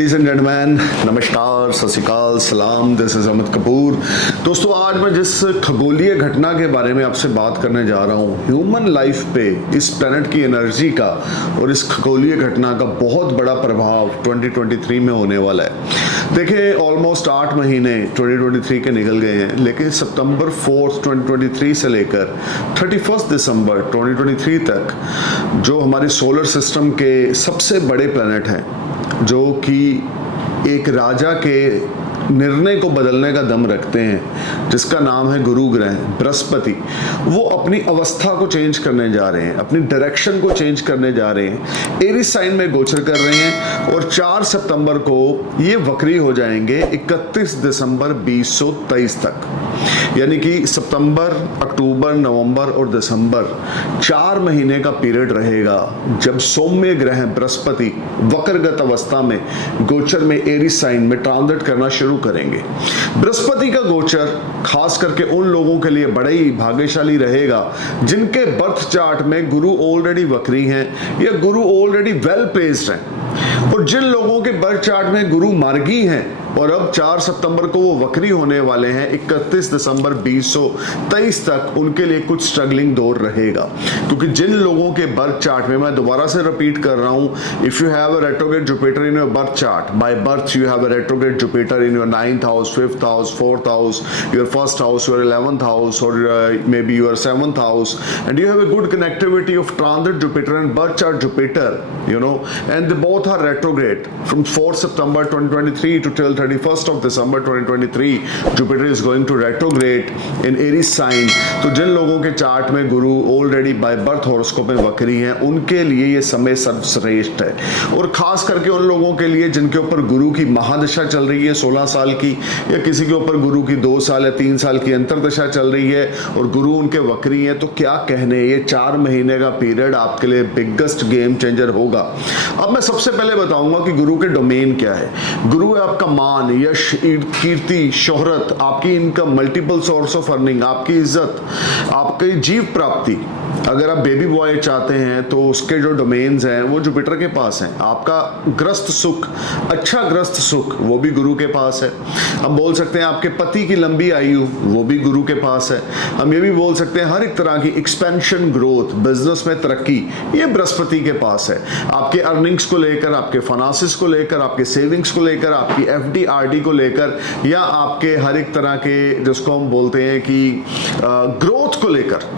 Ladies and gentleman, नमस्कार, सत श्री अकाल, सलाम। This is Amit Kapoor. दोस्तों, आज मैं जिस खगोलीय घटना के बारे में आपसे बात करने जा रहा हूँ, ह्यूमन लाइफ पे इस प्लैनेट की एनर्जी का और इस खगोलीय घटना का बहुत बड़ा प्रभाव 2023 में होने वाला है। देखिए, ऑलमोस्ट 8 महीने 2023 के निकल गए हैं, लेकिन सितंबर 4 2023 से लेकर 31 दिसंबर 2023 तक जो हमारे सोलर सिस्टम के सबसे बड़े प्लैनेट हैं, जो कि एक राजा के निर्णय को बदलने का दम रखते हैं, जिसका नाम है गुरु ग्रह बृहस्पति, वो अपनी अवस्था को चेंज करने जा रहे हैं, अपनी डायरेक्शन को चेंज करने जा रहे हैं, एरीज साइन में गोचर कर रहे हैं और 4 सितंबर को ये वक्री हो जाएंगे 31 दिसंबर 2023 तक। यानी कि सितंबर, अक्टूबर, नवंबर और दिसंबर 4 महीने का पीरियड रहेगा जब सौम्य ग्रह बृहस्पति वक्रगत अवस्था में गोचर में एरीज साइन में ट्रांजिट करना शुरू करेंगे। बृहस्पति का गोचर खास करके उन लोगों के लिए बड़ा ही भाग्यशाली रहेगा जिनके बर्थ चार्ट में गुरु ऑलरेडी वक्री हैं या गुरु ऑलरेडी वेल प्लेस्ड हैं, और जिन लोगों के बर्थ चार्ट में गुरु मार्गी हैं और अब 4 सितंबर को वो वक्री होने वाले हैं 31 दिसंबर 2023 तक, उनके लिए कुछ स्ट्रगलिंग दौर रहेगा। क्योंकि जिन लोगों के बर्थ चार्ट में, मैं दोबारा से रिपीट कर रहा हूं, if you have a retrograde Jupiter in your birth chart, by birth you have a retrograde Jupiter in your 9th house, 5th house, 4th house, your 1st house, your 11th house, और may be your 7th house, and you have a good connectivity of transit Jupiter and birth chart Jupiter, you know, and they both are retrograde from 4 September 2023 to till 31st of December 2023. Jupiter is going to retrograde in Aries sign. तो जिन लोगों के chart में गुरु already by birth horoscope में वक्री हैं, उनके लिए ये समय सर्वश्रेष्ठ है, और खास करके उन लोगों के लिए जिनके ऊपर गुरु की महादशा चल रही है 16 साल की, या किसी के ऊपर गुरु की 2 साल या 3 साल की अंतरदशा चल रही है और गुरु उनके वक्री हैं, तो क्या कहने, ये 4 महीने का पीरियड आपके लिए बिगेस्ट गेम चेंजर होगा। अब मैं सबसे पहले बताऊंगा कि गुरु के डोमेन क्या है। गुरु है आपका मान, यश, कीर्ति, शोहरत, आपकी income, multiple source of earning, आपकी इज्जत, आपकी जीव प्राप्ति। अगर आप बेबी बॉय चाहते हैं तो उसके जो डोमेन्स हैं वो जुपिटर के पास हैं। आपका ग्रस्त सुख, अच्छा ग्रस्त सुख, वो भी गुरु के पास है। हम बोल सकते हैं आपके पति की लंबी आयु, वो भी गुरु के पास है। हम ये भी बोल सकते हैं हर एक तरह की एक्सपेंशन, ग्रोथ, बिजनेस में तरक्की, ये बृहस्पति के पास है। आपके अर्निंग्स को लेकर, आपके फाइनेंसेस को लेकर, आपके सेविंग्स को लेकर, आपकी एफडी आरडी को लेकर, या आपके हर एक तरह के जिसको हम बोलते हैं कि ग्रोथ को लेकर,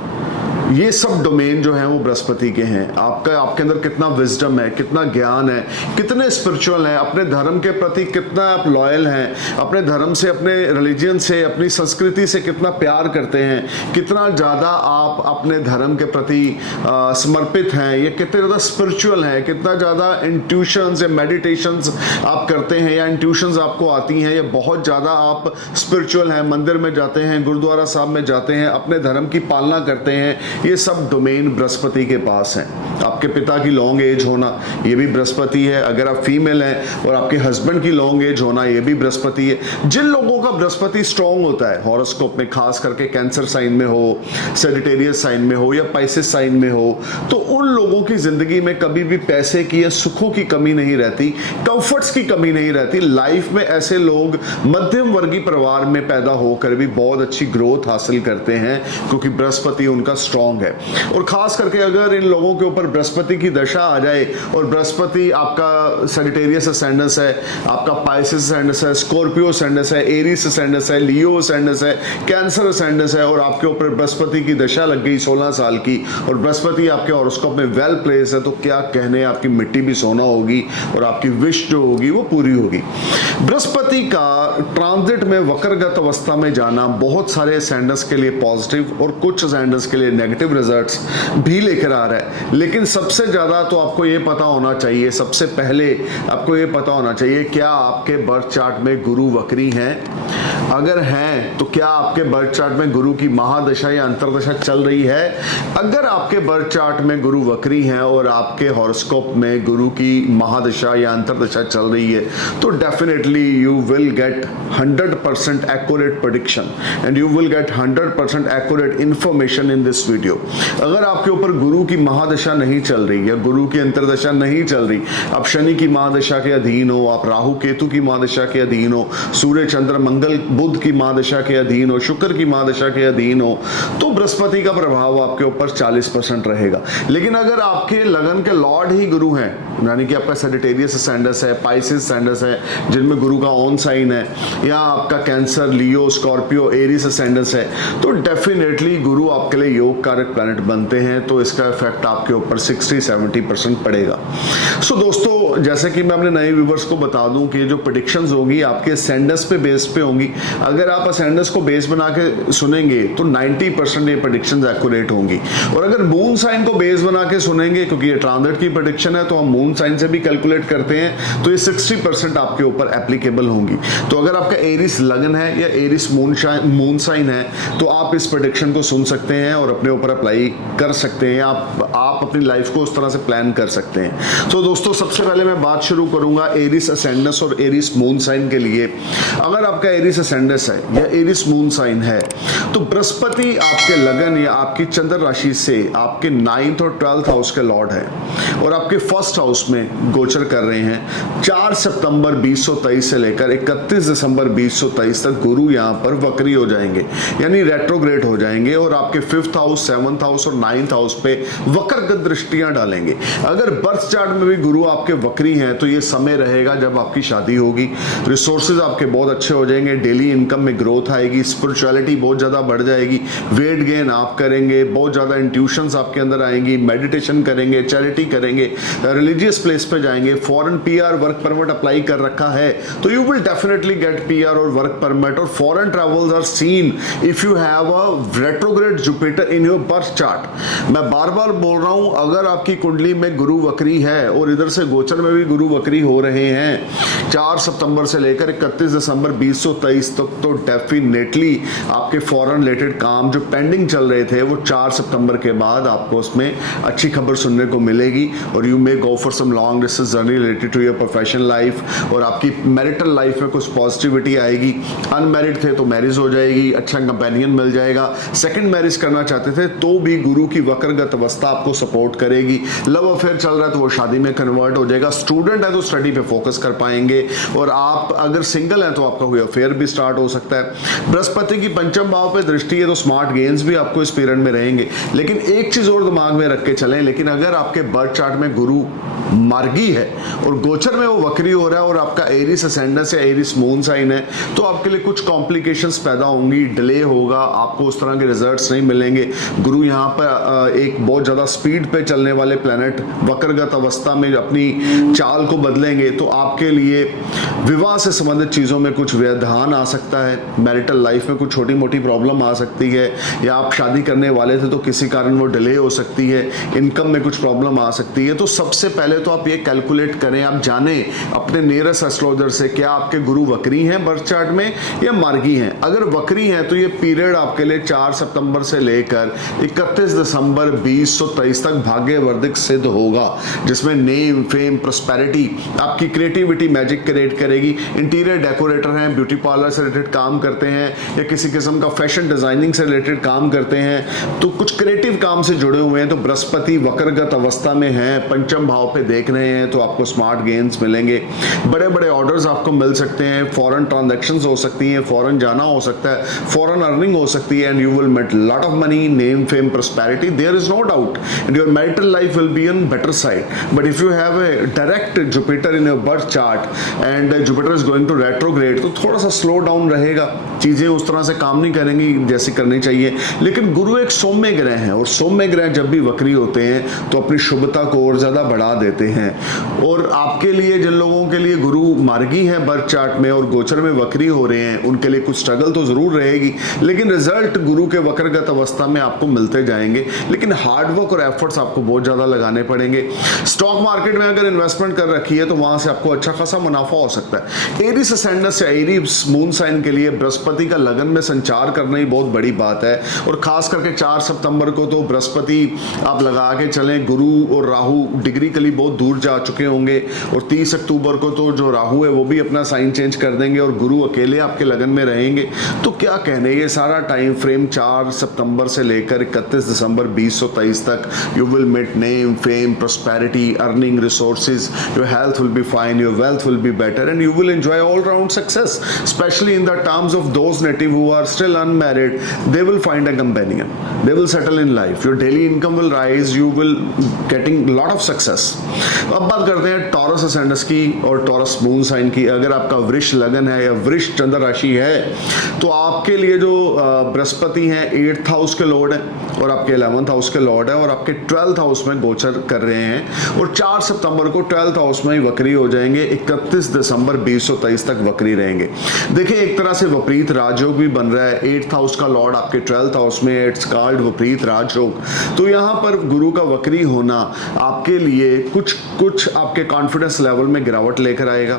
ये सब डोमेन जो है वो बृहस्पति के हैं। आपके अंदर कितना विजडम है, कितना ज्ञान है, कितने स्पिरिचुअल हैं, अपने धर्म के प्रति कितना आप लॉयल हैं, अपने धर्म से, अपने रिलीजन से, अपनी संस्कृति से कितना प्यार करते हैं, कितना ज़्यादा आप अपने धर्म के प्रति समर्पित हैं, या कितने ज़्यादा स्पिरिचुअल हैं, कितना ज़्यादा इंट्यूशंस या मेडिटेशंस आप करते हैं, या इंट्यूशंस आपको आती हैं, या बहुत ज़्यादा आप स्पिरिचुअल हैं, मंदिर में जाते हैं, गुरुद्वारा साहब में जाते हैं, अपने धर्म की पालना करते हैं, ये सब डोमेन बृहस्पति के पास हैं। आपके पिता की लॉन्ग एज होना, ये भी बृहस्पति है। अगर आप फीमेल हैं और आपके हस्बैंड की लॉन्ग एज होना, ये भी बृहस्पति है। जिन लोगों का बृहस्पति स्ट्रॉन्ग होता है हॉरोस्कोप में, खास करके कैंसर साइन में हो, सेजिटेरियस साइन में हो, या पाइसेस साइन में हो, तो उन लोगों की जिंदगी में कभी भी पैसे की या सुखों की कमी नहीं रहती, कंफर्ट्स की कमी नहीं रहती। लाइफ में ऐसे लोग मध्यम वर्गीय परिवार में पैदा होकर भी बहुत अच्छी ग्रोथ हासिल करते हैं, क्योंकि बृहस्पति उनका स्ट्रॉन्ग है। और खास करके अगर इन लोगों के ऊपर बृहस्पति की दशा आ जाए, और बृहस्पति आपका सजिटेरियस असेंडेंस है, आपका पाइसेस असेंडेंस है, स्कॉर्पियो असेंडेंस है, एरीज असेंडेंस है, लियो असेंडेंस है, कैंसर असेंडेंस है, और आपके ऊपर बृहस्पति की दशा लग गई 16 साल की, और बृहस्पति आपके हॉरोस्कोप में वेल प्लेस है, तो क्या कहने, आपकी मिट्टी भी सोना होगी और आपकी विश जो होगी वो पूरी होगी। बृहस्पति का ट्रांजिट में वक्रगत अवस्था में जाना बहुत सारे असेंडेंस के लिए पॉजिटिव और कुछ असेंडेंस के लिए नेगेटिव रिजल्ट्स भी लेकर आ रहा है। लेकिन सबसे ज्यादा तो आपको ये पता होना चाहिए, सबसे पहले आपको ये पता होना चाहिए, क्या आपके बर्थ चार्ट में गुरु वक्री हैं? अगर हैं तो क्या आपके बर्थ चार्ट में गुरु की महादशा या अंतरदशा चल रही है? अगर आपके बर्थ चार्ट में गुरु वक्री हैं और आपके हॉरोस्कोप में गुरु की महादशा या अंतरदशा चल रही है, तो definitely you will gate 100% accurate prediction and you will gate 100% accurate information in this video. Video. अगर आपके ऊपर गुरु की महादशा नहीं चल रही या गुरु की अंतरदशा नहीं चल रही, आप शनि की महादशा के अधीन हो, आप राहु केतु की महादशा के अधीन हो, सूर्य चंद्र मंगल बुध की महादशा के अधीन हो, शुक्र की महादशा के अधीन हो, तो बृहस्पति का प्रभाव आपके ऊपर 40% रहेगा। लेकिन अगर आपके लगन के लॉर्ड ही गुरु हैं, यानी कि आपका सेजिटेरियस असेंडेंस है, पाइसेस असेंडेंस है जिनमें गुरु का ऑन साइन है, या आपका कैंसर, लियो, स्कॉर्पियो, एरीज असेंडेंस है, तो डेफिनेटली गुरु आपके लिए योग कारक प्लैनेट बनते हैं, तो इसका इफेक्ट आपके ऊपर 60-70% पड़ेगा। सो दोस्तों, जैसे कि मैं अपने नए व्यूवर्स को बता दूं कि जो प्रेडिक्शंस होंगी आपके असेंडेंस पे बेस पे होंगी। अगर आप असेंडेंस को बेस बना के सुनेंगे तो 90% ये प्रेडिक्शंस एक्यूरेट होंगी, और अगर मून साइन को बेस बना के सुनेंगे, क्योंकि ये ट्रांजिट की प्रेडिक्शन है तो हम मून साइन से भी कैलकुलेट करते हैं, तो ये 60% आपके ऊपर एप्लीकेबल होंगी। तो अगर आपका एरिस लगन है या एरिस मून साइन है तो आप इस प्रेडिक्शन को सुन सकते हैं और अपने ऊपर अप्लाई कर सकते हैं। आप अपनी लाइफ को उस तरह से प्लान कर सकते हैं। तो दोस्तों, सबसे पहले मैं बात शुरू करूंगा एरिस असेंडेंस और एरिस मून साइन के लिए। अगर आपका एरिस असेंडेंस है या एरिस मून साइन है तो बृहस्पति आपके लगन या आपकी चंद्र राशि से आपके 9th और 12th हाउस के लॉर्ड है और आपके फर्स्ट हाउस में गोचर कर रहे हैं। 4 सितंबर 2023 से लेकर 31 दिसंबर 2023 तक गुरु यहां पर वक्री हो जाएंगे, यानी रेट्रोग्रेड हो जाएंगे, और आपके 5th हाउस, 7th हाउस और 9th हाउस पे वक्रगत दृष्टियां डालेंगे। अगर बर्थ चार्ट में भी गुरु आपके वक्री हैं तो ये समय रहेगा जब आपकी शादी होगी, रिसोर्सेज आपके बहुत अच्छे हो जाएंगे, डेली इनकम में ग्रोथ आएगी, स्पिरिचुअलिटी बहुत ज्यादा बढ़ जाएगी, वेट गेन आप करेंगे, बहुत ज्यादा इंट्यूशंस आपके अंदर आएंगी, मेडिटेशन करेंगे, चैरिटी करेंगे, रिलीजियस प्लेस पे जाएंगे, foreign PR work permit apply कर रखा है तो you will definitely get PR और वर्क परमिट, और foreign travels are seen if you have a retrograde Jupiter in your birth chart. मैं बार बार बोल रहा हूं, अगर आपकी कुंडली में गुरु वक्री है और इधर से गोचर में भी गुरु वक्री हो रहे हैं 4 सितंबर से लेकर 31 दिसंबर 2023 तक, तो डेफिनेटली आपके फॉरेन रिलेटेड काम जो पेंडिंग चल रहे थे वो 4 सितंबर के बाद आपको उसमें अच्छी खबर सुनने को मिलेगी, और you may go for some long distance journey related to your professional life, और आपकी मैरिटल लाइफ में कुछ पॉजिटिविटी आएगी। अनमैरिड थे तो मैरिज हो जाएगी, अच्छा कंपेनियन मिल जाएगा, सेकंड मैरिज करना चाहते थे तो भी गुरु की वक्रगत अवस्था आपको सपोर्ट करेगी, लव अफेयर चल रहा है तो वो शादी में कन्वर्ट हो जाएगा, स्टूडेंट है तो स्टडी पे फोकस कर पाएंगे, और आप अगर सिंगल हैं तो आपका कोई अफेयर भी स्टार्ट हो सकता है। बृहस्पति की पंचम भाव पे दृष्टि है तो स्मार्ट गेन्स भी आपको इस पीरियड में रहेंगे। लेकिन एक चीज और दिमाग में रख के चलें, लेकिन अगर आपके बर्थ चार्ट में गुरु मार्गी है और गोचर में वो वक्री हो रहा है और आपका एरिस असेंडेंस या एरिस मून साइन है, तो आपके लिए कुछ कॉम्प्लिकेशंस पैदा होंगी, डिले होगा, आपको उस तरह के रिजल्ट्स नहीं मिलेंगे। गुरु यहाँ पर एक बहुत ज्यादा स्पीड पे चलने वाले प्लेनेट वक्रगत अवस्था में अपनी चाल को बदलेंगे, तो आपके लिए विवाह से संबंधित चीजों में कुछ व्यवधान आ सकता है, मैरिटल लाइफ में कुछ छोटी मोटी प्रॉब्लम आ सकती है, या आप शादी करने वाले थे तो किसी कारण वो डिले हो सकती है, इनकम में कुछ प्रॉब्लम आ सकती है। तो सबसे पहले तो आप ये कैलकुलेट करें, आप जाने अपने नियरेस्ट एस्ट्रोलॉजर से क्या आपके गुरु वक्री हैं बर्थ चार्ट में या मार्गी हैं। अगर वक्री हैं तो ये पीरियड आपके लिए 4 सितंबर से लेकर 31 दिसंबर 2023 तक भाग्यवर्धक सिद्ध होगा, जिसमें नेम, फेम, प्रॉस्पेरिटी, आपकी क्रिएटिविटी मैजिक क्रिएट करेगी। इंटीरियर डेकोरेटर हैं, ब्यूटी पार्लर से रिलेटेड काम करते हैं, या किसी किस्म का फैशन डिजाइनिंग से रिलेटेड काम करते हैं, तो कुछ क्रिएटिव काम से जुड़े हुए हैं, तो बृहस्पति वक्रगत अवस्था में है, पंचम भाव पे देख रहे हैं, तो आपको स्मार्ट गेन्स मिलेंगे, बड़े बड़े ऑर्डर्स आपको मिल सकते हैं, फॉरेन ट्रांजैक्शंस हो सकती हैं, फॉरेन जाना हो सकता है, फॉरेन अर्निंग हो सकती है, and you will met lot of money, name, fame, prosperity, there is no doubt, and your marital life will be on better side. But if you have a direct Jupiter in your birth chart and Jupiter is going to retrograde, तो थोड़ा सा slow down रहेगा, चीजें उस तरह से काम नहीं करेंगी जैसी करनी चाहिए। लेकिन गुरु एक सौम्य ग्रह है, और सौम्य ग्रह जब भी वक्री होते हैं तो अपनी शुभता को और ज्यादा बढ़ा देते हैं। और आपके लिए, जिन लोगों के लिए गुरु मार्गी है बर्थ चार्ट में और गोचर में वक्री हो रहे हैं, उनके लिए कुछ स्ट्रगल तो जरूर रहेगी, लेकिन रिजल्ट गुरु के वक्रगत अवस्था में आपको मिलते जाएंगे। लेकिन हार्डवर्क और एफर्ट्स आपको बहुत ज्यादा लगाने पड़ेंगे। स्टॉक मार्केट में अगर इन्वेस्टमेंट कर रखी है तो वहां से आपको अच्छा खासा मुनाफा हो सकता है। एरिस असेंडेंस या एरिस मून साइन के लिए बृहस्पति का लगन में संचार करना ही बहुत बड़ी बात है, और खास करके 4 सितंबर को तो बृहस्पति आप लगा के चलें, गुरु और राहु डिग्रीकली बहुत दूर जा चुके होंगे, और 30 अक्टूबर को तो जो राहु है वो भी अपना साइन चेंज कर देंगे और गुरु अकेले आपके लगन में रहेंगे। तो क्या कहने, ये सारा टाइम फ्रेम 4 सितंबर से लेकर लेकर 31 दिसंबर 2023 तक you will met name, fame, prosperity, earning resources, your health will be fine, your wealth will be better, and you will enjoy all-round success. Especially in the terms of those native who are still unmarried, they will find a companion. They will settle in life. Your daily income will rise. You will getting lot of success. अब बात करते हैं taurus ascendants की और taurus moon sign की। अगर आपका वृष लगन है या वृष चंद्र राशि है तो आपके लिए जो बृहस्पति हैं 8th हाउस के लॉर्ड हैं और आपके 11th हाउस के लॉर्ड है और आपके 12th हाउस में गोचर कर रहे हैं और 4 सितंबर को 12th हाउस में ही वक्री हो जाएंगे। 31 दिसंबर 2023 तक वक्री रहेंगे। देखिए एक तरह से विपरीत राजयोग भी बन रहा है। 8th हाउस का लॉर्ड आपके 12th हाउस में, इट्स कॉल्ड विपरीत राजयोग। तो यहाँ पर गुरु का वक्री होना आपके लिए कुछ आपके कॉन्फिडेंस लेवल में गिरावट लेकर आएगा।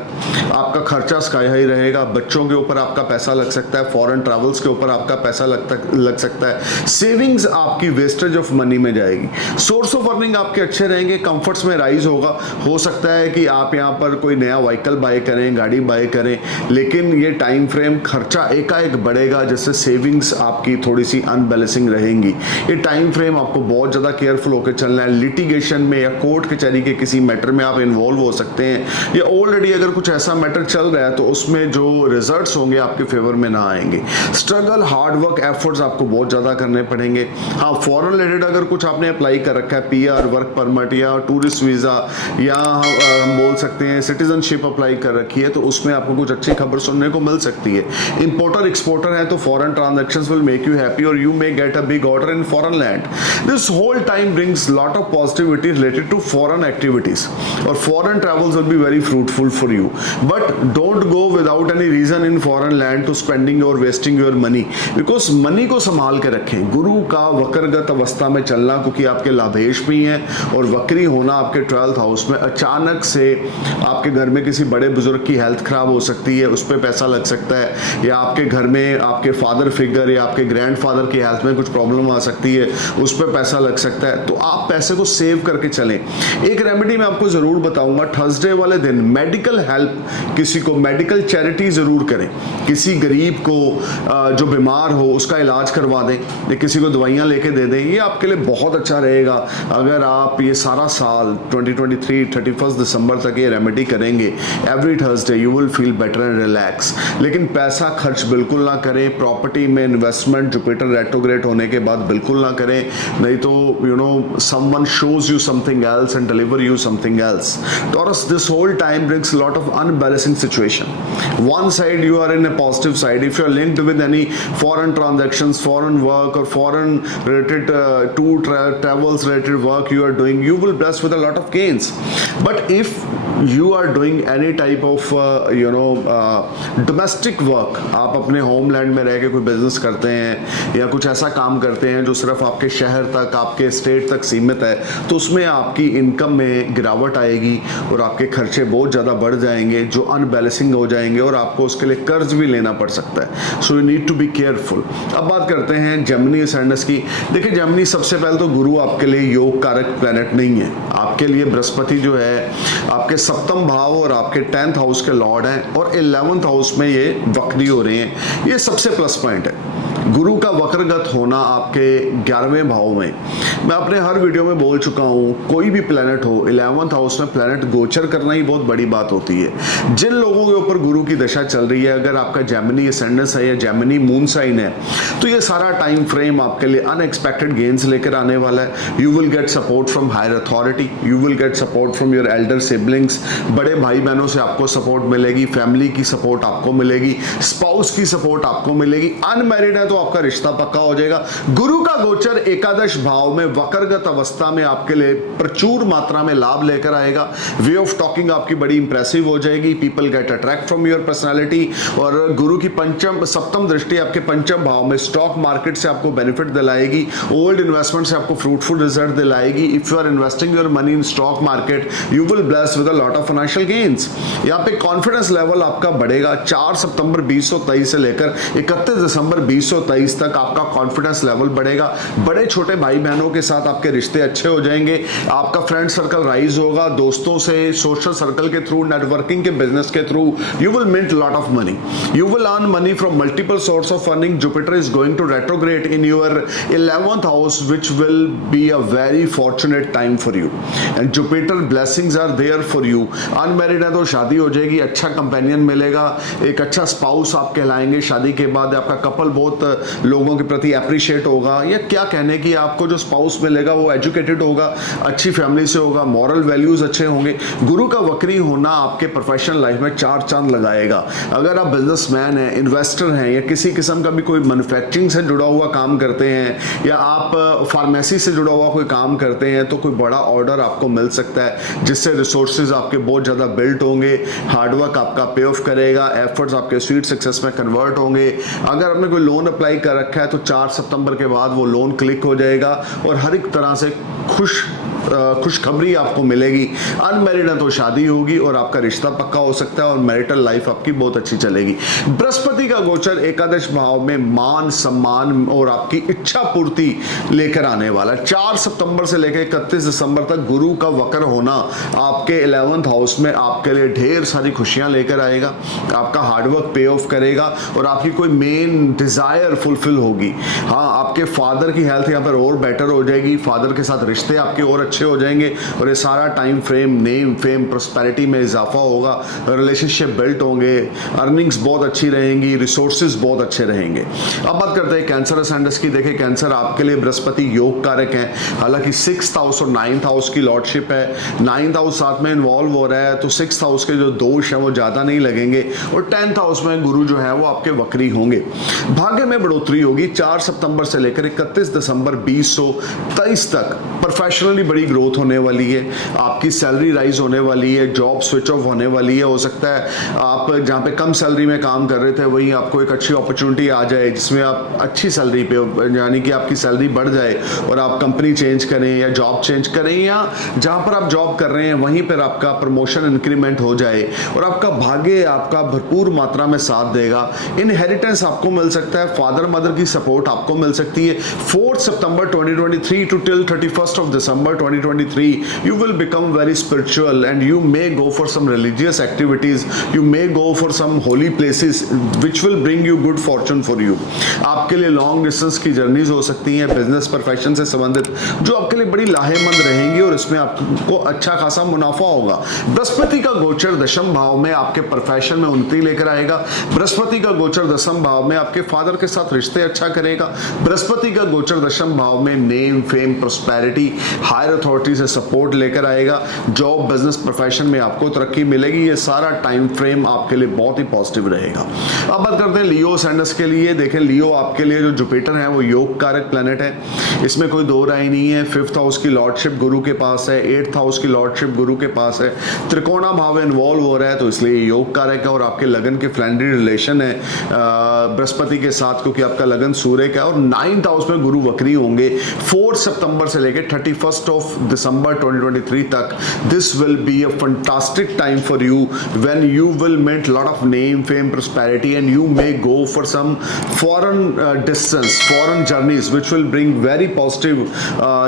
आपका खर्चा स्काई हाई रहेगा। बच्चों के ऊपर आपका पैसा लग सकता है, फॉरेन ट्रैवल्स के ऊपर आपका पैसा लग सकता है। सेविंग्स आपकी वेस्टेज ऑफ मनी में जाएगी। सोर्स ऑफ अर्निंग आपके अच्छे रहेंगे, कंफर्ट्स में राइज होगा। हो सकता है कि आप यहाँ पर कोई नया व्हीकल बाय करें, गाड़ी बाय करें, लेकिन ये टाइम फ्रेम खर्चा एकाएक बढ़ेगा जिससे सेविंग्स आपकी थोड़ी सी अनबैलेंसिंग रहेंगी। ये टाइम फ्रेम आपको बहुत ज़्यादा केयरफुल होकर चलना है। लिटिगेशन में या कोर्ट कचहरी के किसी मैटर में आप इन्वॉल्व हो सकते हैं या ऑलरेडी अगर कुछ ऐसा मैटर चल रहा है तो उसमें जो रिजल्ट्स होंगे आपके फेवर में ना आएंगे। स्ट्रगल, हार्ड वर्क, एफर्ट्स आपको बहुत ज़्यादा करने पड़ेंगे। हाँ, फॉरेन रिलेटेड अगर कुछ आपने अप्लाई कर रखा है, पीआर, वर्क परमिट या टूरिस्ट वीज़ा या हम बोल सकते हैं सिटीजनशिप अप्लाई कर रखी है तो उसमें आपको कुछ अच्छी खबर सुनने को मिल सकती है। इंपोर्टर एक्सपोर्टर है तो foreign transactions will make you happy और you may get a big order in foreign land. This whole time brings lot of positivity related to foreign activities और foreign travels will be very fruitful for you, but don't go without any reason in foreign land to spending और wasting your money, because money को संभाल के रखें। गुरु का वक्रगत अवस्था में चलना, क्योंकि आपके लाभेश भी हैं और वक्री होना आपके 12th हाउस में, अचानक से आपके घर में किसी बड़े बुजुर्ग की हेल्थ खराब हो सकती है, उस पर पैसा लग सकता है, या आपके घर में आपके फादर फिगर या आपके ग्रैंडफादर की हेल्थ में कुछ प्रॉब्लम आ सकती है, उस पर पैसा लग सकता है। तो आप पैसे को सेव करके चलें। एक रेमेडी मैं आपको जरूर बताऊंगा, थर्सडे वाले दिन मेडिकल हेल्प, किसी को मेडिकल चैरिटी जरूर करें। किसी गरीब को जो बीमार हो उसका इलाज करवा दें या किसी को दवाइयाँ लेके दे दें। ये आपके लिए बहुत अच्छा रहेगा अगर आप ये सारा साल 2023 31 दिसंबर तक ये रेमेडी करेंगे। Every Thursday you will feel better and relax. लेकिन पैसा खर्च बिल्कुल ना करें। प्रॉपर्टी में इन्वेस्टमेंट जुपिटर रेट्रोग्रेड होने के बाद बिल्कुल ना करें, नहीं तो you know someone shows you something else and deliver you something else. Taurus, this whole time brings a lot of unbalancing situation. One side you are in a positive side. If you are linked with any foreign transactions, foreign work or foreign related tour travels related work you are doing, you will bless with a lot of gains. But if you are doing any type of domestic work, आप अपने homeland में रह के कोई business करते हैं या कुछ ऐसा काम करते हैं जो सिर्फ आपके शहर तक, आपके स्टेट तक सीमित है, तो उसमें आपकी इनकम में गिरावट आएगी और आपके खर्चे बहुत ज़्यादा बढ़ जाएंगे जो अनबैलेंसिंग हो जाएंगे और आपको उसके लिए कर्ज भी लेना पड़ सकता है। So you need to be careful. अब बात करते हैं जेमिनी असेंडेंस की। देखिए जेमिनी, सबसे पहले तो गुरु आपके लिए योग कारक प्लैनेट नहीं है। आपके लिए बृहस्पति जो है आपके 7th भाव और आपके 10th हाउस के लॉर्ड हैं और 11th हाउस में ये वक्री हो रहे हैं। ये सबसे प्लस पॉइंट है। गुरु का वक्रगत होना आपके 11वें भाव में, मैं अपने हर वीडियो में बोल चुका हूं, कोई भी प्लैनेट हो 11th हाउस में प्लैनेट गोचर करना ही बहुत बड़ी बात होती है। जिन लोगों के ऊपर गुरु की दशा चल रही है, अगर आपका जेमिनी असेंडेंस है या जेमिनी मून साइन है, तो ये सारा टाइम फ्रेम आपके लिए अनएक्सपेक्टेड गेन्स लेकर आने वाला है। You will get support from higher authority, you will get support from your elder siblings. बड़े भाई बहनों से आपको सपोर्ट मिलेगी, फैमिली की सपोर्ट आपको मिलेगी, स्पाउस की सपोर्ट आपको मिलेगी। अनमैरिड है तो आपका रिश्ता पक्का हो जाएगा। गुरु का गोचर एकादश भाव में वक्रगत अवस्था में आपके लिए प्रचुर मात्रा में लाभ लेकर आएगा। वे ऑफ टॉकिंग आपकी बड़ी इंप्रेसिव हो जाएगी। People get attract from your personality. और गुरु की 7th दृष्टि आपके 5th भाव में स्टॉक मार्केट से आपको बेनिफिट दिलाएगी। ओल्ड इन्वेस्टमेंट से आपको फ्रूटफुल रिजल्ट दिलाएगी। If you are investing your money in stock market, you will bless with a lot of financial gains. यहाँ पे कॉन्फिडेंस लेवल आपका बढ़ेगा। 4 सितंबर 2023 से लेकर 31 दिसंबर 2023 23 तक आपका कॉन्फिडेंस लेवल बढ़ेगा, बड़े छोटे भाई बहनों के साथ आपके रिश्ते अच्छे हो जाएंगे, आपका फ्रेंड सर्कल राइज होगा, दोस्तों से, सोशल सर्कल के थ्रू, नेटवर्किंग के बिजनेस के through you will mint lot of money, you will earn money from multiple source of earning. Jupiter is going to retrograde in your 11th house, which will be a very fortunate time for you, and Jupiter blessings are there for you. Unmarried है तो शादी हो जाएगी, अच्छा companion मिलेगा, एक अच्छा spouse आप कहलाएंगे शादी के बाद, आपका कपल बहुत लोगों के प्रति अप्रिशिएट होगा, या क्या कहने की आपको जो स्पाउस मिलेगा वो एजुकेटेड होगा, अच्छी फैमिली से होगा, मॉरल वैल्यूज अच्छे होंगे. गुरु का वक्री होना आपके प्रोफेशनल लाइफ में 4 चांद लगाएगा. अगर आप बिजनेसमैन हैं, इन्वेस्टर हैं, या किसी किस्म का भी कोई मैन्युफैक्चरिंग से जुड़ा हुआ काम करते हैं, या आप फार्मेसी से जुड़ा हुआ कोई काम करते हैं, तो कोई बड़ा ऑर्डर आपको मिल सकता है जिससे रिसोर्सेज आपके बहुत ज़्यादा बिल्ट होंगे, हार्डवर्क आपका पे ऑफ करेगा, एफर्ट्स आपके स्वीट सक्सेस में कन्वर्ट होंगे. अगर आपने कोई लोन अप्लाई कर रखा है तो 4 सितंबर के बाद वो लोन क्लिक हो जाएगा और हर एक तरह से खुशखबरी आपको मिलेगी. अनमैरिड है तो शादी होगी और आपका रिश्ता पक्का हो सकता है और मैरिटल लाइफ आपकी बहुत अच्छी चलेगी. बृहस्पति का गोचर एकादश भाव में मान सम्मान और आपकी इच्छा पूर्ति लेकर आने वाला है. 4 सितंबर से लेकर 31 दिसंबर तक गुरु का वक्र होना आपके 11th हाउस में आपके लिए ढेर सारी खुशियां लेकर आएगा, आपका हार्डवर्क पे ऑफ करेगा और आपकी कोई मेन डिजायर फुलफिल होगी. हाँ, आपके फादर की हेल्थ यहाँ पर और बेटर हो जाएगी, फादर के साथ रिश्ते आपके और अच्छे हो जाएंगे और ये सारा time frame name fame prosperity में इजाफा होगा, रिलेशनशिप बिल्ट होंगे, अर्निंग्स बहुत अच्छी रहेंगी, रिसोर्सेज बहुत अच्छे रहेंगे. अब बात करते हैं कैंसर असेंडेंस की. देखिए, कैंसर आपके लिए बृहस्पति योग कारक है, हालांकि 6th हाउस और 9th हाउस की लॉर्डशिप है, 9th हाउस साथ में इन्वॉल्व हो रहा है तो 6th हाउस के जो दोष हैं वो ज्यादा नहीं लगेंगे और 10th हाउस में गुरु जो है वो आपके वक्री होंगे. भाग्य में बढ़ोतरी होगी 4 सितंबर से लेकर 31 दिसंबर 2023 तक. प्रोफेशनली बड़ी ग्रोथ होने वाली है, आपकी सैलरी राइज होने वाली है, जॉब स्विच ऑफ होने वाली है. हो सकता है आप जहाँ पे कम सैलरी में काम कर रहे थे वहीं आपको एक अच्छी अपॉर्चुनिटी आ जाए जिसमें आप अच्छी सैलरी पे, यानी कि आपकी सैलरी बढ़ जाए और आप कंपनी चेंज करें या जॉब चेंज करें, या जहाँ पर आप जॉब कर रहे हैं वहीं पर आपका प्रमोशन इंक्रीमेंट हो जाए और आपका भाग्य आपका भरपूर मात्रा में साथ देगा. इनहेरिटेंस आपको मिल सकता है, फादर मदर की सपोर्ट आपको मिल सकती है. 4 September 2023 to till 31st of December 2023 you will become very spiritual and you may go for some religious activities, you may go for some holy places which will bring you good fortune for you. आपके लिए long distance की journeys हो सकती हैं business profession से संबंधित जो आपके लिए बड़ी लाहेमंद रहेंगी और इसमें आपको अच्छा खासा मुनाफा होगा. बृहस्पति का गोचर दशम भाव में आपके प्रोफेशन में उन्नति लेकर आएगा. बृहस्पति का गोचर दशम भाव में आपके फादर के साथ रिश्ते अच्छा करेगा. बृहस्पति का गोचर दशम भाव में name fame prosperity higher authority से सपोर्ट लेकर आएगा. जॉब बिजनेस प्रोफेशन में आपको तरक्की मिलेगी. ये सारा टाइम फ्रेम आपके लिए बहुत ही पॉजिटिव रहेगा. अब बात करते हैं लियो असेंडेंस के लिए. देखें, लियो आपके लिए जो जुपिटर है वो योग कारक प्लेनेट है, इसमें कोई दो राय नहीं है. 5th हाउस की लॉर्डशिप गुरु के पास है, 8th हाउस की लॉर्डशिप गुरु के पास है, त्रिकोणा भाव इन्वॉल्व हो रहा है तो इसलिए योग कारक है और आपके लगन के फ्रेंडली रिलेशन है बृहस्पति के साथ क्योंकि आपका लगन सूर्य का है. और 9th हाउस में गुरु वक्री होंगे 4 सितंबर से लेकर 31st of December 2023 तक. This will be a fantastic time for you when you will meet lot of name fame prosperity and you may go for some foreign distance foreign journeys which will bring very positive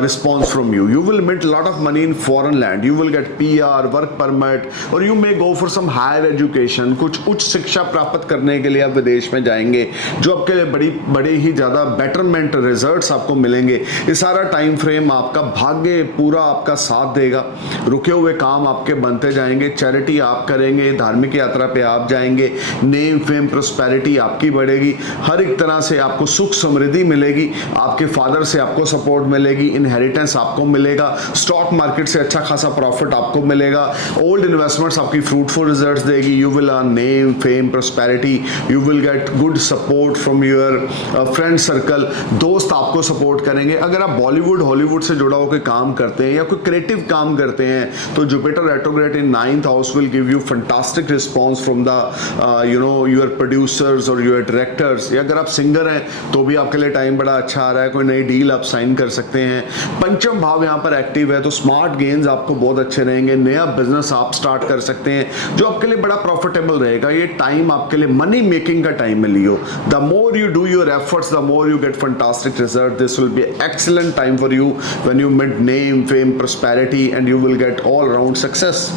response from you. You will meet lot of money in foreign land, you will get PR work permit or you may go for some higher education. कुछ उच्च शिक्षा प्राप्त करने के लिए आप विदेश में जाएंगे जो आपके लिए बड़े ही ज्यादा बेटरमेंट रिजल्ट्स आपको मिलेंगे. ये सारा टाइम फ्रेम आपका भाग्य पूरा आपका साथ देगा. रुके हुए काम आपके बनते जाएंगे, चैरिटी आप करेंगे, धार्मिक यात्रा पे आप जाएंगे, नेम फेम प्रोस्पेरिटी आपकी बढ़ेगी, हर एक तरह से आपको सुख समृद्धि मिलेगी, आपके फादर से आपको सपोर्ट मिलेगी, इनहेरिटेंस आपको मिलेगा, स्टॉक मार्केट से अच्छा खासा प्रॉफिट आपको मिलेगा, ओल्ड इन्वेस्टमेंट्स आपकी फ्रूटफुल रिजल्ट्स देगी. You will earn name fame prosperity, you will get good support from your friend circle. दोस्त आपको सपोर्ट करेंगे. अगर आप बॉलीवुड हॉलीवुड से जुड़ा होकर काम करते हैं या कोई क्रिएटिव काम करते हैं तो Jupiter retrograde in 9th house will give you fantastic response from the your producers और योर डायरेक्टर्स। या अगर आप सिंगर हैं तो भी आपके लिए टाइम बड़ा अच्छा आ रहा है, कोई नई डील आप साइन कर सकते हैं। पंचम भाव यहाँ पर एक्टिव है तो स्मार्ट गेन्स आपको बहुत अच्छे रहेंगे। नया बिजनेस आप स्टार्ट कर सकते हैं जो आपके लिए बड़ा प्रॉफिटेबल रहेगा। ये टाइम आपके लिए मनी मेकिंग का टाइम है Leo. The more you do your efforts the more you get fantastic result. This will be excellent time for you when you meet name fame prosperity and you will get all round success.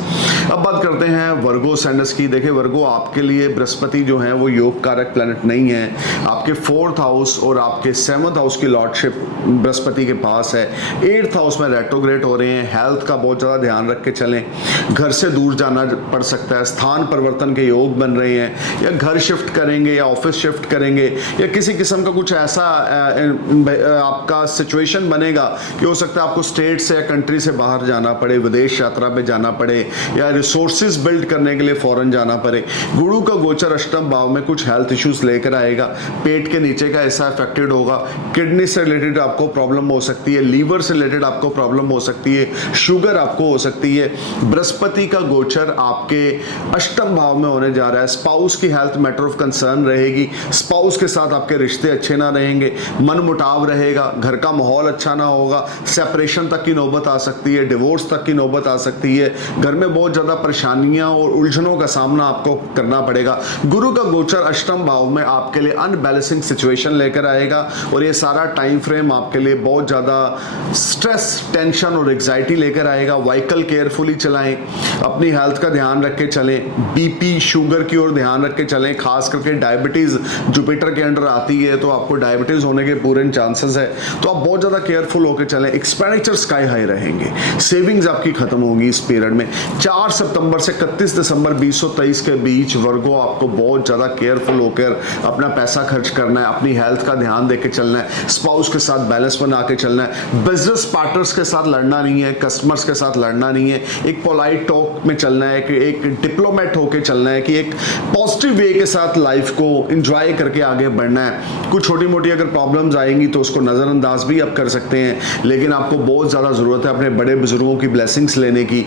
अब बात करते हैं वर्गो सैंडस की। देखिए वर्गो आपके लिए बृहस्पति जो है वो योग कारक प्लैनेट नहीं है। आपके 4th हाउस और आपके 7th हाउस की लॉर्डशिप बृहस्पति के पास है। 8th हाउस में रेट्रोग्रेड हो रहे हैं। हेल्थ का बहुत ज़्यादा ध्यान रख के चलें। घर से दूर जाना पड़ सकता है। स्थान परिवर्तन के योग बन रहे हैं या घर शिफ्ट करेंगे या ऑफिस शिफ्ट करेंगे या किसी किस्म का कुछ ऐसा आपका सिचुएशन बनेगा कि हो सकता है आपको स्टेट से या कंट्री से बाहर जाना पड़े, विदेश यात्रा पे जाना पड़े या रिसोर्सेज बिल्ड करने के लिए फॉरेन जाना पड़े। गुरु का गोचर अष्टम भाव में कुछ हेल्थ इश्यूज लेकर आएगा। पेट के नीचे का हिस्सा अफेक्टेड होगा। किडनी से रिलेटेड आपको प्रॉब्लम हो सकती है। लीवर से रिलेटेड आपको प्रॉब्लम हो सकती है। शुगर आपको हो सकती है। बृहस्पति का गोचर आपके अष्टम भाव में होने जा रहा है। स्पाउस की हेल्थ मैटर ऑफ कंसर्न रहेगी। स्पाउस के साथ आपके रिश्ते अच्छे ना रहेंगे। मन मुटाव रहेगा। घर का माहौल अच्छा ना होगा। सेपरेशन तक की नौबत आ सकती है। डिवोर्स तक की नौबत आ सकती है। घर में बहुत ज्यादा परेशानियां और उलझनों का सामना आपको करना पड़ेगा। गुरु का गोचर अष्टम भाव में आपके लिए अनबैलेंसिंग सिचुएशन लेकर आएगा और ये सारा टाइम फ्रेम आपके लिए बहुत ज्यादा स्ट्रेस, टेंशन और एग्जाइटी लेकर आएगा। व्हीकल केयरफुली चलाएं। अपनी हेल्थ का ध्यान रख के चलें। बीपी, शुगर की ओर ध्यान रख के चलें। खास करके डायबिटीज जुपिटर के अंडर आती है तो आपको डायबिटीज होने के पूरे चांसेस है, तो आप बहुत ज्यादा केयरफुल होकर चलें। एक्सपेंडिचर स्काई हाई रहेंगे। सेविंग्स आपकी खत्म होगी इस पीरियड में। 4 सितंबर से 31 दिसंबर 2023 के बीच वर्गो आपको बहुत ज्यादा केयरफुल होकर अपना पैसा खर्च करना है। अपनी हेल्थ का ध्यान देके चलना है। स्पाउस के साथ बैलेंस बना के चलना है। बिजनेस पार्टनर्स के साथ लड़ना नहीं है। कस्टमर्स के साथ लड़ना नहीं है। एक पोलाइट टॉक में चलना है कि एक डिप्लोमेट होके चलना है कि एक पॉजिटिव वे के साथ लाइफ को एंजॉय करके आगे बढ़ना है। कुछ छोटी मोटी अगर प्रॉब्लम्स आएंगी तो उसको नजरअंदाज भी आप कर सकते हैं, लेकिन आपको बहुत ज्यादा जरूरत है अपने बड़े बुजुर्गों की ब्लेसिंग्स लेने की।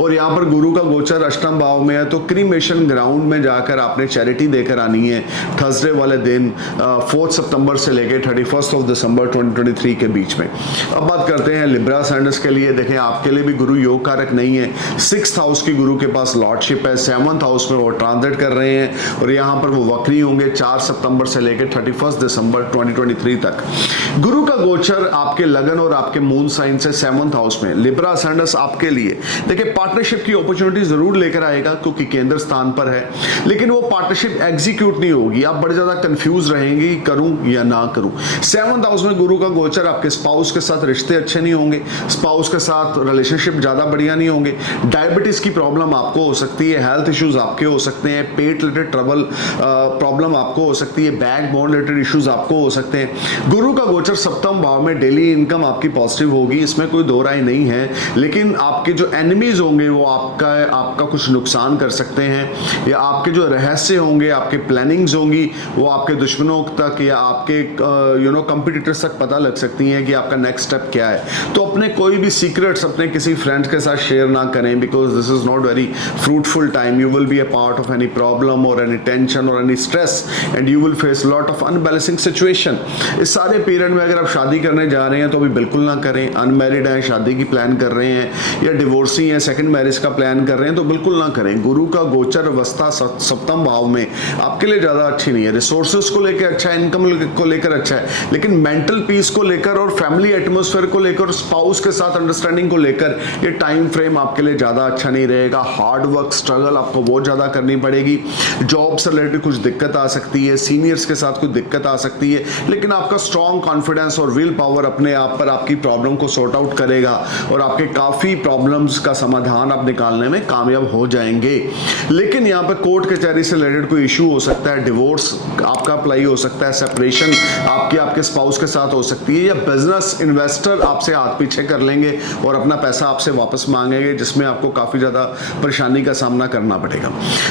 और यहाँ पर गुरु का गोचर अष्टम भाव में है तो क्रीमेशन ग्राउंड में जाकर आपने चैरिटी देकर आनी है थर्सडे वाले दिन 4 सितंबर से लेकर 31 दिसंबर 2023 के बीच में। अब बात करते हैं लिब्रा सैंडस के लिए। देखें आपके लिए भी गुरु योग कारक नहीं है। 6th हाउस की गुरु के पास लॉर्डशिप है। 7th हाउस में वो ट्रांजिट कर रहे हैं और यहाँ पर वो वक्री होंगे 4 सितंबर से लेकर 31 दिसंबर 2023 तक। गुरु का गोचर आपके लगन और आपके मून साइन से 7th हाउस में। लिब्रा सैंडस आपके लिए देखिए पार्टनरशिप की अपॉर्चुनिटी जरूर लेकर आएगा क्योंकि केंद्र स्थान पर है, लेकिन वो पार्टनरशिप एग्जीक्यूट नहीं होगी। आप बड़े ज्यादा कंफ्यूज रहेंगे करूं या ना करूं। 7th हाउस में गुरु का गोचर आपके स्पाउस के साथ रिश्ते अच्छे नहीं होंगे। स्पाउस के साथ रिलेशनशिप ज्यादा बढ़िया नहीं होंगे। डायबिटीज की प्रॉब्लम आपको हो सकती है। हेल्थ इश्यूज आपके हो सकते हैं। पेट रिलेटेड ट्रबल प्रॉब्लम आपको हो सकती है। बैक बोन रिलेटेड इश्यूज आपको हो सकते हैं। गुरु का गोचर सप्तम भाव में। डेली इनकम आपकी पॉजिटिव होगी, इसमें कोई दो राय नहीं है, लेकिन आपके जो एनिमीज होंगे वो आपका कुछ नुकसान कर सकते हैं या आपके जो रहस्य होंगे, आपके प्लानिंग्स होंगी वो आपके दुश्मनों तक या आपके कंपिटिटर्स तक पता लग सकती हैं कि आपका नेक्स्ट स्टेप क्या है। तो अपने कोई भी सीक्रेट्स अपने किसी फ्रेंड्स के साथ शेयर ना करें because this is not very fruitful time. You will be a part of any problem और एनी टेंशन और any stress and you will face lot of unbalancing situation. इस सारे पीरियड में अगर आप शादी करने जा रहे हैं तो अभी बिल्कुल ना करें। अनमैरिड हैं, शादी की प्लान कर रहे हैं या डिवोर्सी हैं, सेकंड मैरिज का प्लान कर रहे हैं तो बिल्कुल ना करें। गुरु का गोचर अवस्था सप्तम भाव में आपके लिए ज्यादा अच्छी नहीं है। रिसोर्सेज को लेकर अच्छा है, इनकम को लेकर अच्छा है, लेकिन मेंटल पीस को लेकर और फैमिली एटमॉस्फेयर को लेकर, स्पाउस के साथ अंडरस्टैंडिंग को लेकर ये टाइम फ्रेम आपके लिए ज्यादा अच्छा नहीं रहेगा। हार्ड वर्क, स्ट्रगल आपको बहुत ज्यादा करनी पड़ेगी। जॉब से रिलेटेड कुछ दिक्कत आ सकती है, सीनियर्स के साथ कुछ दिक्कत आ सकती है, लेकिन आपका स्ट्रॉन्ग कॉन्फिडेंस और विल पावर अपने आप पर आपकी प्रॉब्लम को सॉर्ट आउट करेगा और आपके काफी प्रॉब्लम्स का समाधान आप निकालने में कामयाब हो जाएंगे। लेकिन यहाँ पे कोर्ट कचहरी से रिलेटेड कोई इशू हो सकता है, डिवोर्स आपका अप्लाई हो सकता है, सेपरेशन आपके स्पाउस के साथ हो सकती है, या बिजनेस इन्वेस्टर आपसे हाथ पीछे कर लेंगे और अपना पैसा आपसे वापस मांगेंगे जिसमें आपको काफी ज्यादा परेशानी का सामना करना पड़ेगा।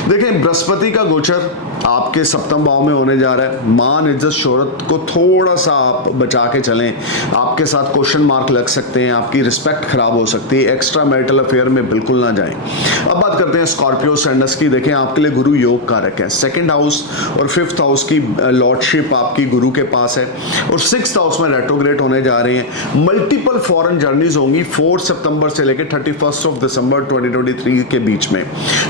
देखें बृहस्पति का गोचर आपके सप्तम भाव में होने जा रहा है। मान, इज्जत, शोहरत को थोड़ा सा आप बचा के चलें। आपके साथ क्वेश्चन मार्क लग सकते हैं, आपकी रिस्पेक्ट खराब हो सकती है, एक्स्ट्रा मैरिटल अफेयर में बिल्कुल ना जाएं। अब बात करते हैं स्कॉर्पियो सैंडस की। देखें आपके लिए गुरु योग कारक है, सेकंड हाउस और फिफ्थ हाउस की लॉर्डशिप आपकी गुरु के पास है और सिक्स्थ हाउस में रेट्रोग्रेड होने जा रहे हैं। मल्टीपल फॉरेन जर्नीज होंगी 4 सितंबर से लेकर 31 ऑफ दिसंबर 2023 के बीच में।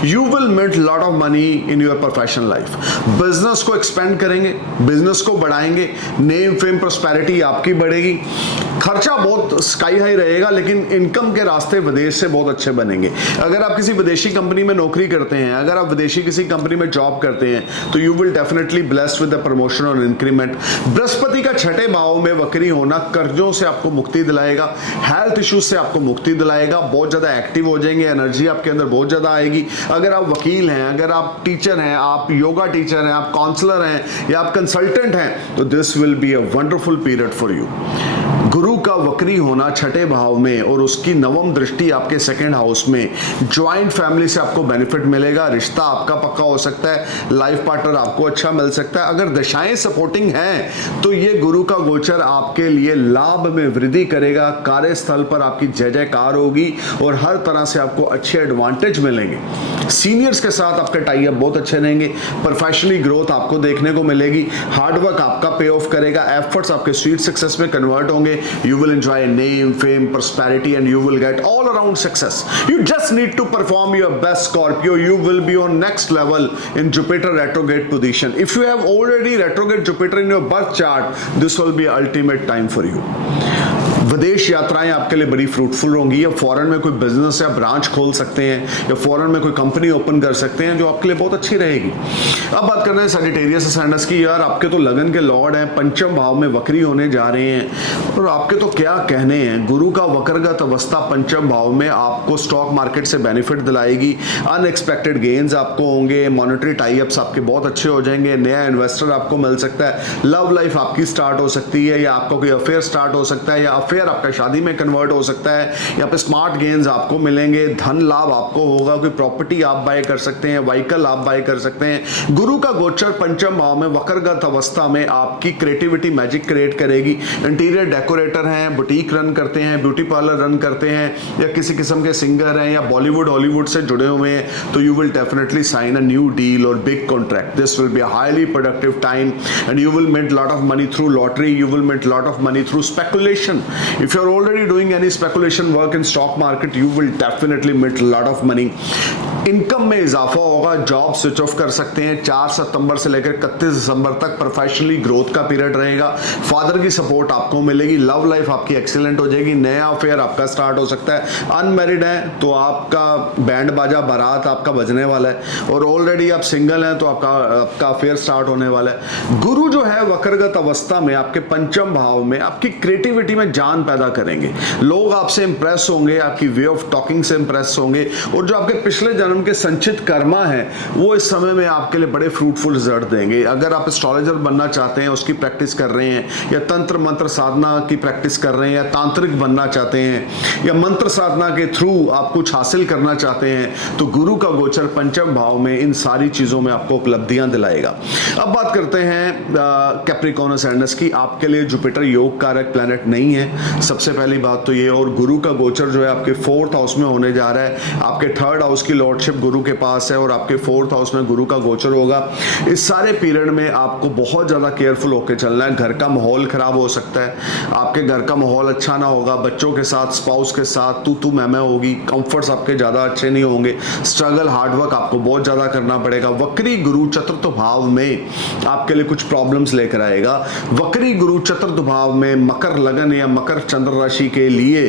You will make lot of money in your professional life. Business को एक्सपेंड करेंगे, बिजनेस को बढ़ाएंगे, नेम फेम प्रॉस्पेरिटी आपकी बढ़ेगी। खर्चा बहुत स्काई हाई रहेगा लेकिन इनकम के रास्ते विदेश से बहुत अच्छे बनेंगे। अगर आप किसी विदेशी कंपनी में नौकरी करते हैं, अगर आप विदेशी किसी कंपनी में जॉब करते हैं तो you will definitely blessed with the promotion और इंक्रीमेंट। बृहस्पति का छठे भाव में वक्री होना कर्जों से आपको मुक्ति दिलाएगा, हेल्थ इश्यूज से आपको मुक्ति दिलाएगा, बहुत ज्यादा एक्टिव हो जाएंगे, एनर्जी आपके अंदर बहुत ज्यादा आएगी। अगर आप वकील हैं, अगर आप टीचर हैं, आप योगा टीचर हैं, आप काउंसलर हैं या आप कंसल्टेंट हैं तो this will be a wonderful period for you. गुरु का वक्री होना छठे भाव में और उसकी नवम दृष्टि आपके सेकंड हाउस में, ज्वाइंट फैमिली से आपको बेनिफिट मिलेगा, रिश्ता आपका पक्का हो सकता है, लाइफ पार्टनर आपको अच्छा मिल सकता है। अगर दशाएं सपोर्टिंग हैं तो ये गुरु का गोचर आपके लिए लाभ में वृद्धि करेगा, कार्यस्थल पर आपकी जय जयकार होगी और हर तरह से आपको अच्छे एडवांटेज मिलेंगे। सीनियर्स के साथ आपके टाई अप बहुत अच्छे रहेंगे, प्रोफेशनली ग्रोथ आपको देखने को मिलेगी, हार्डवर्क आपका पे ऑफ करेगा, एफर्ट्स आपके स्वीट सक्सेस में कन्वर्ट होंगे। You will enjoy name, fame, prosperity and you will get all around success. You just need to perform your best, Scorpio. You will be on next level in Jupiter retrograde position. If you have already retrograde Jupiter in your birth chart, this will be ultimate time for you. विदेश यात्राएं आपके लिए बड़ी fruitful होंगी, या foreign में कोई business या ब्रांच खोल सकते हैं या फॉरेन में कोई कंपनी ओपन कर सकते हैं जो आपके लिए बहुत अच्छी रहेगी। अब बात करते हैं सजिटेरियस सैंडस की। यार आपके तो लगन के लॉर्ड हैं, पंचम भाव में वक्री होने जा रहे हैं और आपके तो क्या कहने हैं। गुरु का वक्रगत अवस्था पंचम भाव में आपको स्टॉक मार्केट से बेनिफिट दिलाएगी, अनएक्सपेक्टेड गेन्स आपको होंगे, मॉनेटरी टाई अप्स आपके बहुत अच्छे हो जाएंगे, नया इन्वेस्टर आपको मिल सकता है, लव लाइफ आपकी स्टार्ट हो सकती है या आपका कोई अफेयर स्टार्ट हो सकता है या अफेयर आपका शादी में कन्वर्ट हो सकता है, यहाँ पे स्मार्ट गेन्स आपको मिलेंगे, धन लाभ आपको होगा, कोई प्रॉपर्टी आप बाय कर सकते हैं, व्हीकल आप बाय कर सकते हैं। गुरु का गोचर पंचम भाव में वक्रगत अवस्था में आपकी क्रिएटिविटी मैजिक क्रिएट करेगी। इंटीरियर डेकोरेटर हैं, बुटीक रन करते हैं, ब्यूटी पार्लर रन करते हैं या किसी किस्म के सिंगर हैं या बॉलीवुड हॉलीवुड से जुड़े हुए हैं तो you will definitely sign a new deal और big contract. This will be a highly productive time and you will make lot of money through lottery, you will make lot of money through speculation. If you're already doing any speculation work in stock market, you will definitely make lot of money. Income में इजाफा होगा, job switch off कर सकते हैं। 4 सितंबर से लेकर 31 दिसंबर तक professionally growth का पीरियड रहेगा, फादर की सपोर्ट आपको मिलेगी, लव लाइफ आपकी एक्सीलेंट हो जाएगी, नया अफेयर आपका स्टार्ट हो सकता है। अनमैरिड है तो आपका बैंड बाजा बारात आपका बजने वाला है और ऑलरेडी आप सिंगल हैं तो आपका अफेयर स्टार्ट होने वाला है। गुरु जो है वक्रगत अवस्था में आपके पंचम भाव में आपकी क्रिएटिविटी में जान पैदा करेंगे, लोग आपसे इंप्रेस होंगे, आपकी वे ऑफ टॉकिंग से इंप्रेस होंगे और जो आपके पिछले जन्म के संचित कर्मा है वो इस समय में आपके लिए बड़े फ्रूटफुल रिजल्ट देंगे। अगर आप एस्ट्रोलॉजर बनना चाहते हैं, उसकी प्रैक्टिस कर रहे हैं या तंत्र मंत्र साधना की प्रैक्टिस कर रहे हैं या तांत्रिक बनना चाहते हैं या मंत्र साधना के थ्रू आप कुछ हासिल करना चाहते हैं तो गुरु का गोचर पंचम भाव में इन सारी चीजों में आपको उपलब्धियां दिलाएगा। अब बात करते हैं कैप्रिकॉर्नस एंडस की। आपके लिए जुपिटर योग कारक प्लैनेट नहीं है, सबसे पहली बात तो ये, और गुरु का गोचर जो है आपके 4th हाउस में होने जा रहा है। आपके 3rd हाउस की लॉर्डशिप गुरु के पास है और आपके 4th हाउस में गुरु का गोचर होगा। इस सारे पीरियड में आपको बहुत ज्यादा केयरफुल होकर चलना है। घर का माहौल खराब हो सकता है, आपके घर का माहौल अच्छा ना होगा, बच्चों के साथ, स्पाउस के साथ तू मैं होगी, कंफर्ट्स आपके ज्यादा अच्छे नहीं होंगे, स्ट्रगल हार्डवर्क आपको बहुत ज्यादा करना पड़ेगा। वक्री गुरु चतुर्थ भाव में आपके लिए कुछ प्रॉब्लम्स लेकर आएगा। वक्री गुरु चतुर्थ भाव में मकर लगन या मकर चंद्र राशि के लिए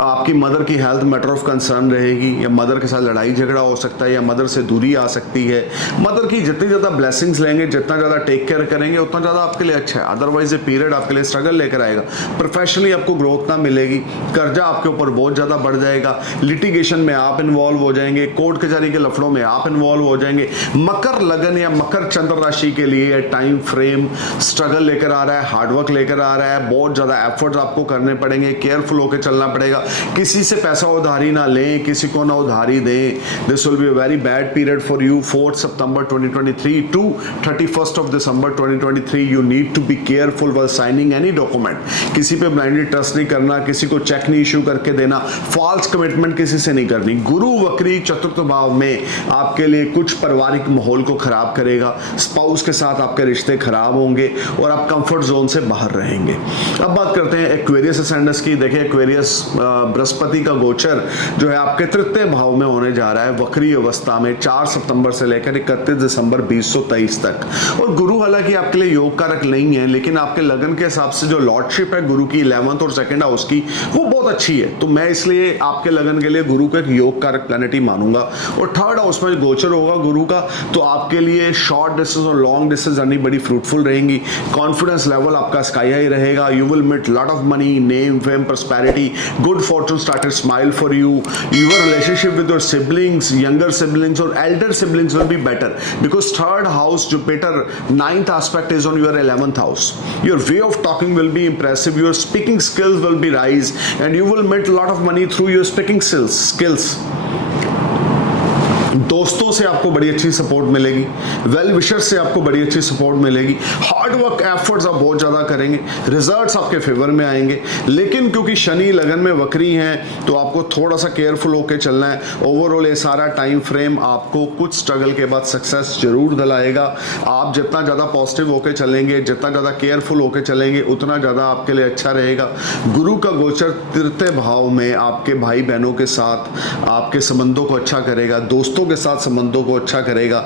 आपकी मदर की हेल्थ मैटर ऑफ कंसर्न रहेगी या मदर के साथ लड़ाई झगड़ा हो सकता है या मदर से दूरी आ सकती है। मदर की जितनी ज्यादा ब्लेसिंग्स लेंगे, जितना ज्यादा टेक केयर करेंगे उतना ज्यादा आपके लिए अच्छा है। अदरवाइज ये पीरियड आपके लिए स्ट्रगल लेकर आएगा। प्रोफेशनली आपको ग्रोथ ना मिलेगी, कर्जा आपके ऊपर बहुत ज्यादा बढ़ जाएगा, लिटिगेशन में आप इन्वॉल्व हो जाएंगे, कोर्ट कचहरी के लफड़ों में आप इन्वॉल्व हो जाएंगे। मकर लगन या मकर चंद्र राशि के लिए टाइम फ्रेम स्ट्रगल लेकर आ रहा है, हार्डवर्क लेकर आ रहा है, बहुत ज्यादा एफर्ट्स आपको करने करने पड़ेंगे, केयरफुल होकर चलना पड़ेगा, किसी से पैसा उधारी ना लें, किसी को ना उधारी दें। This will be a very bad period for you. 4 September 2023 to 31st of December 2023 you need to be careful while signing any document. किसी पे ब्लाइंडली ट्रस्ट नहीं करना, किसी को चेक नहीं इश्यू करके देना, फॉल्स कमिटमेंट किसी से नहीं करनी। गुरु वक्री चतुर्थ भाव में आपके लिए कुछ पारिवारिक माहौल को खराब करेगा, स्पाउस के साथ आपके रिश्ते खराब होंगे और आप कंफर्ट जोन से बाहर रहेंगे। अब बात करते हैं एक्वेरियस असेंडेंस की। देखिए एक्वेरियस बृहस्पति का गोचर जो है आपके तृतीय भाव में होने जा रहा है वक्री अवस्था में 4 सितंबर से लेकर 31 दिसंबर 2023 तक। और गुरु हालांकि आपके लिए योग कारक नहीं है, लेकिन आपके लगन के हिसाब से जो लॉर्डशिप है गुरु की 11th और 2nd हाउस की, वो बहुत अच्छी है। तो मैं इसलिए आपके लगन के लिए गुरु को एक योग कारक प्लैनेट ही मानूंगा। और 3rd हाउस में गोचर होगा गुरु का, तो आपके लिए शॉर्ट डिस्टेंस और लॉन्ग डिस्टेंस जर्नी बड़ी फ्रूटफुल रहेंगी। कॉन्फिडेंस लेवल आपका स्काई हाई रहेगा। You will meet lot of money, name, fame, prosperity, good fortune started smile for you. Your relationship with your siblings, younger siblings और elder siblings will be better because 3rd house Jupiter 9th aspect is on your 11th house. Your way of talking will be impressive. Your speaking skills will be rise, and you will make a lot of money through your speaking skills. दोस्तों से आपको बड़ी अच्छी support मिलेगी, well wisher से आपको बड़ी अच्छी सपोर्ट मिलेगी। हार्ड वर्क एफर्ट्स आप बहुत ज़्यादा करेंगे, रिजल्ट्स आपके फेवर में आएंगे। लेकिन क्योंकि शनि लगन में वक्री हैं तो आपको थोड़ा सा केयरफुल होकर चलना है। ओवरऑल ये सारा टाइम फ्रेम आपको कुछ स्ट्रगल के बाद सक्सेस जरूर दिलाएगा। आप जितना ज़्यादा पॉजिटिव होकर चलेंगे, जितना ज़्यादा केयरफुल होकर चलेंगे, उतना ज़्यादा आपके लिए अच्छा रहेगा। गुरु का गोचर तृतीय भाव में आपके भाई बहनों के साथ आपके संबंधों को अच्छा करेगा, दोस्तों के साथ संबंधों को अच्छा करेगा।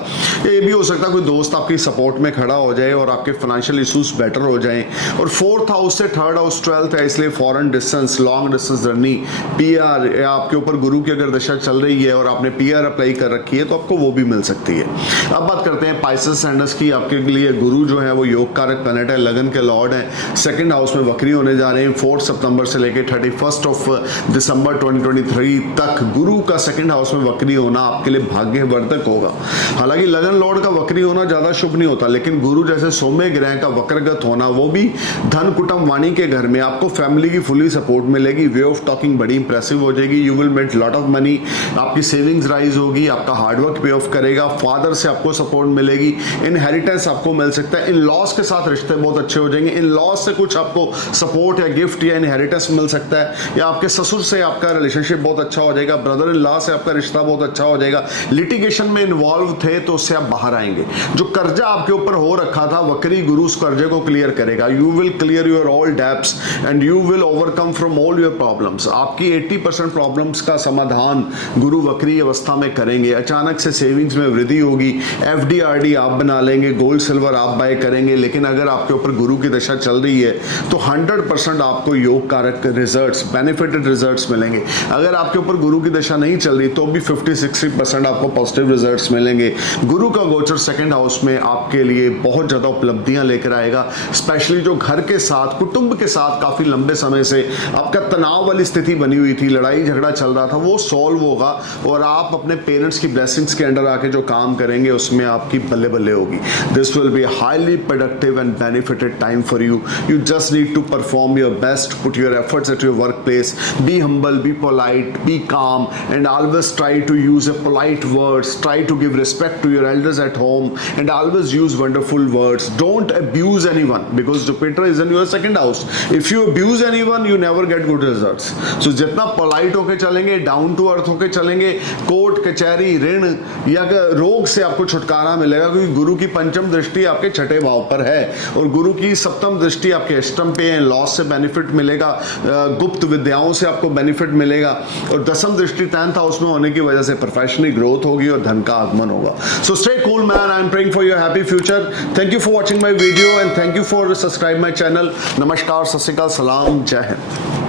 ये भी हो सकता है कोई दोस्त आपकी सपोर्ट में खड़ा हो जाए और आपके फाइनेंशियल इश्यूज बेटर हो जाएं। और 4th हाउस से 3rd हाउस 12th है, इसलिए foreign distance, long distance journey, PR या आपके ऊपर गुरु की अगर दशा चल रही है और आपने पीआर अप्लाई कर रखी है तो आपको वो भी मिल सकती है। अब बात करते हैं पाइसेस असेंडेंस की। आपके लिए गुरु जो है वो योग कारक प्लैनेट है, लगन के लॉर्ड है, 2nd हाउस में वक्री होने जा रहे हैं। 4 सितंबर से लेकर 31st of December 2023 तक गुरु का 2nd हाउस में वक्री होना आपके लिए भाग्यवर्धक होगा। हालांकि लगन लॉर्ड का वक्री होना ज्यादा शुभ नहीं होता, लेकिन गुरु जैसे सौम्य ग्रह का वक्रगत होना, वो भी धन कुटुंब वाणी के घर में, आपको फैमिली की फुली सपोर्ट मिलेगी। वे ऑफ टॉकिंग बड़ी इंप्रेसिव हो जाएगी। You will make lot of money, आपकी सेविंग्स राइज होगी, आपका हार्डवर्क पे ऑफ करेगा। फादर से आपको सपोर्ट मिलेगी, इनहेरिटेंस आपको मिल सकता है। इन लॉस के साथ रिश्ते बहुत अच्छे हो जाएंगे। इन लॉस से कुछ आपको सपोर्ट या गिफ्ट या इनहेरिटेंस मिल सकता है, या आपके ससुर से आपका रिलेशनशिप बहुत अच्छा हो जाएगा। ब्रदर इन लॉ से आपका रिश्ता बहुत अच्छा हो जाएगा। लिटिगेशन में इन्वॉल्व थे तो उससे आप बाहर आएंगे। जो कर्जा आपके ऊपर हो रखा था, वक्री गुरु उस कर्जे को क्लियर करेगा। You will clear your all debts and you will overcome from all your problems. आपकी 80% प्रॉब्लम्स का समाधान गुरु वक्री अवस्था में करेंगे। अचानक से सेविंग्स में वृद्धि होगी। एफडी आरडी आप बना लेंगे, गोल्ड सिल्वर आप बाय करेंगे। लेकिन अगर आपके ऊपर गुरु की दशा चल रही है तो 100% आपको योग कारक रिजल्ट्स, बेनिफिटेड रिजल्ट्स मिलेंगे। अगर आपके ऊपर गुरु की दशा नहीं चल रही तो भी 50-60% आपको पॉजिटिव रिजल्ट्स मिलेंगे। गुरु का गोचर 2nd हाउस में आपके लिए बहुत ज्यादा उपलब्धियां लेकर आएगा। स्पेशली जो घर के साथ, कुटुंब के साथ काफी लंबे समय से आपका तनाव वाली स्थिति बनी हुई थी, लड़ाई झगड़ा चल रहा था, वो सॉल्व होगा और आप अपने पेरेंट्स की ब्लेसिंग्स के अंडर आके जो काम करेंगे उसमें आपकी बल्ले बल्ले होगी। This will be highly productive and benefited time for you. You just need to perform your best, put your efforts at your work place, be humble, be polite, be calm and always try to use a polite words, try to give respect to your elders at home and always use wonderful words. Don't abuse anyone because Jupiter is in your 2nd house. If you abuse anyone you never get good results. So जितना polite होके चलेंगे, down to earth होके चलेंगे, court कचहरी, ऋण या रोग से आपको छुटकारा मिलेगा, क्योंकि गुरु की 5th दृष्टि आपके 6ठे भाव पर है और गुरु की 7th दृष्टि आपके अष्टम पे है। लॉस से बेनिफिट मिलेगा, गुप्त विद्याओं से आपको बेनिफिट मिलेगा और 10th दृष्टि 10th हाउस में होने की वजह से प्रोफेशनली ग्रोथ होगी और धन का आगमन होगा। So stay cool man, I am praying for your happy future. Thank you for watching my video and thank you for subscribe my channel. नमस्कार, सत श्री अकाल, सलाम, जय हिंद।